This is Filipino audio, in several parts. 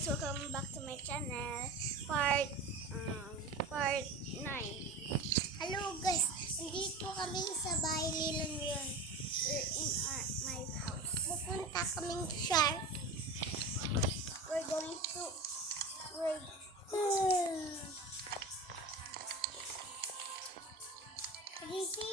guys, welcome back to my channel. Part 9. Hello guys, nandito kami sa bahay nila ngayon. We're in my house. Pupunta kaming shark. We're going to Risi!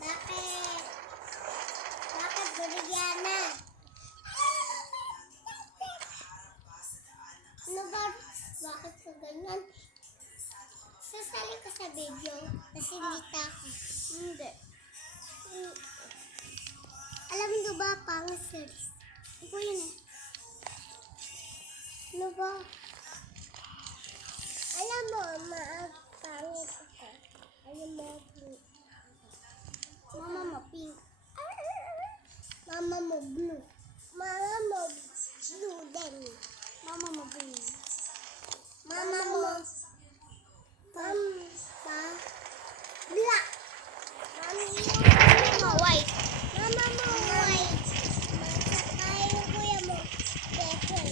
Bakit? Bakit Boliviana? Ano ba? Bakit ka ganyan? Sasali ka sa video kasi nita ako. Hindi. Alam mo ba pang series? Ikaw yun eh. Ano ba? Alam mo, pangit ako. Alam mo, Mama mo pink. Mama mo blue. Mama mo blue din. Mama mo green. Mama mo black. Mama mo white. Mama mo white. Saka yung kuya mo purple.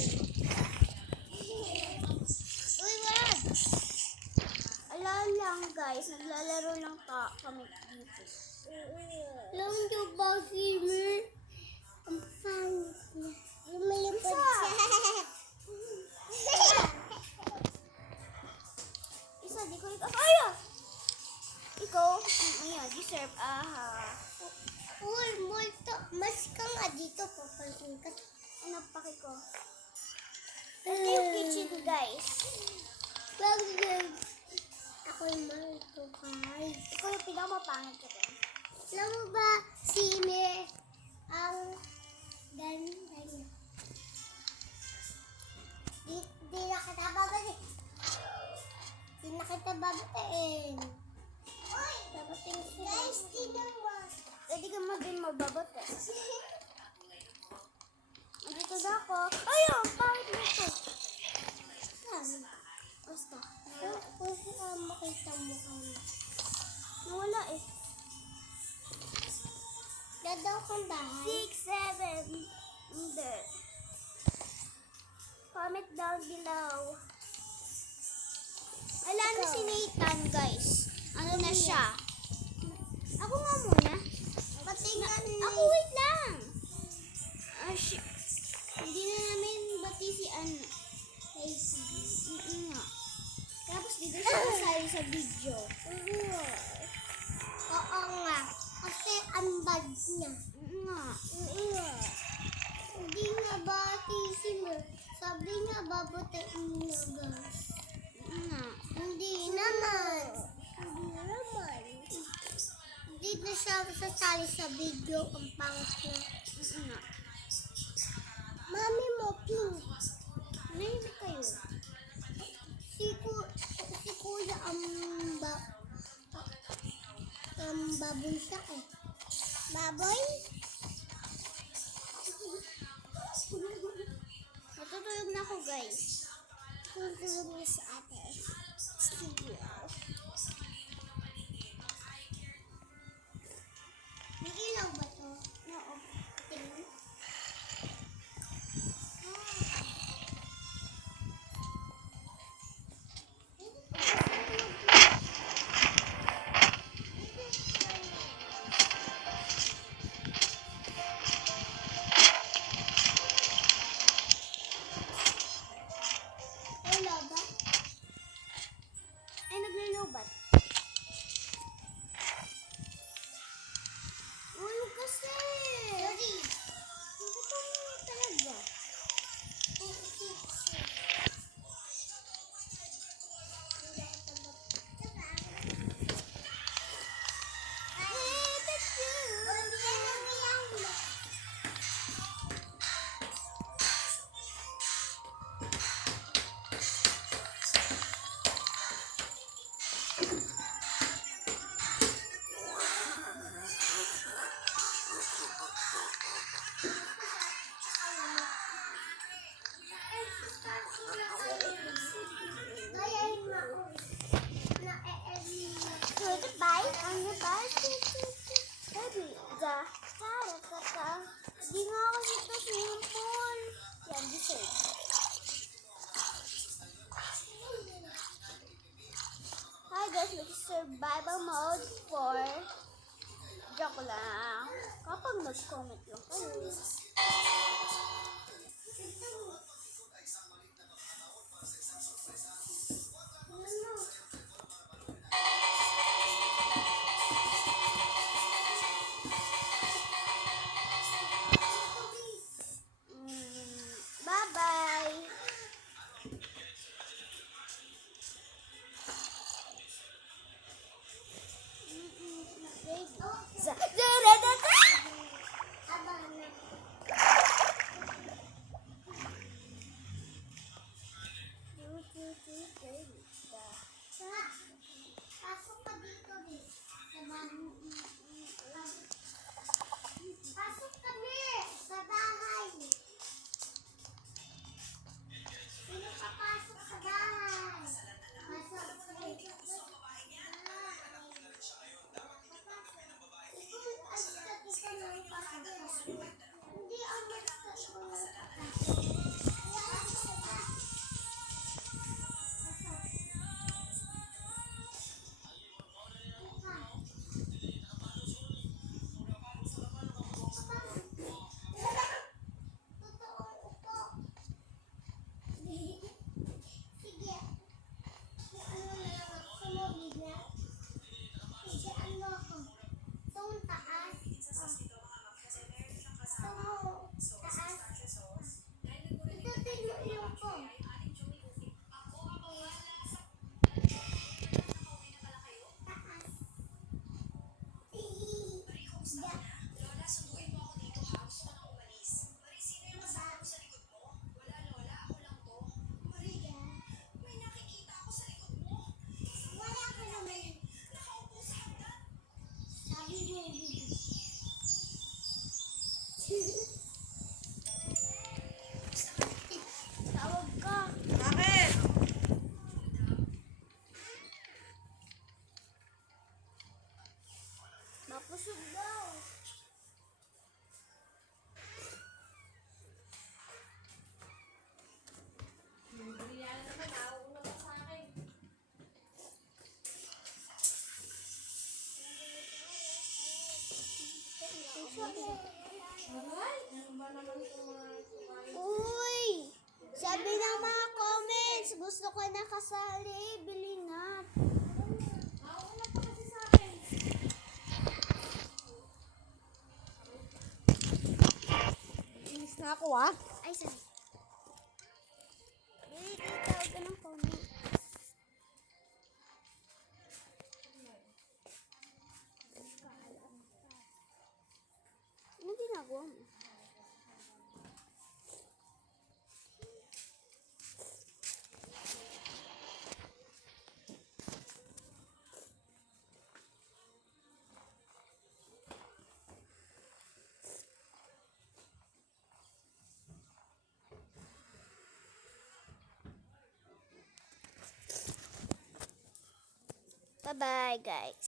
Uy, wag! Ala lang guys, naglalaro lang kami dito. Alam niyo ba si Mir? Ang pangit niya. Lumilipad siya. Isa, di ko ikaw. Ayaw! Ikaw, ayan, deserve. Uy, multo. Mas ka nga dito. Papansin ka. Ano, paki ko. Ito yung kitchen, guys. Bakit? Ako yung multo, guys. Ikaw yung pinakamapangit ko rin. Alam mo ba si Mir ang ganda niya? Di na kita babatiin. Di na kita babatiin. Uy! Babatiin siya. Guys, tinan mo. Pwede ka din mababot eh. Andito na ako. Ayaw, bakit mo ito? Saan? Basta. Kung saan makita mo kami. Nawala eh. Dadaw kang bahay. 6, 7. Hindi. Comment down below. Wala na si Nathan, guys. Ano na siya? Ako nga muna. Patingan Ako, wait lang. Hindi na namin bati si ano. Nga. Tapos dito siya kasali sa video. Oo nga. Kasi ang bad niya. Nga. Hindi nga ba Mir? Sabi nga babatiin niya guys. Nga. Hindi naman. Hindi na siya sasali sa video. Ang pangit niya. Nga. Mami mo, pink. Nahimik kayo. Si kuya ang baboy siya eh. Baboy? Matutulog na ako, guys. Tutulog niya si ate. Studio. May ilaw ba to? Oo. Tingnan. Ay, Ano tayo? Baby, tara. Di nga kasi ito swimming pool. Yan, dessert. Hi guys, survival mode 4. Joke lang. Kapag nag-comment lang kayo. Bye-bye. Pasok ka dito, Bis. Pasok kami sa bahay. Sino papasok sa bahay? Pasok kami. Ikaw, alista kita ng pasok. Hindi, alista ikaw ng pasok. Tawag ka. Bakit? Mapusog daw. Uy! Sabi ng mga comments, gusto ko na kasali. Bili na. Inis na ako ah. Ay, sorry. Bili dito. Ganun comment. Ano ginagawa mo? Bye-bye, guys.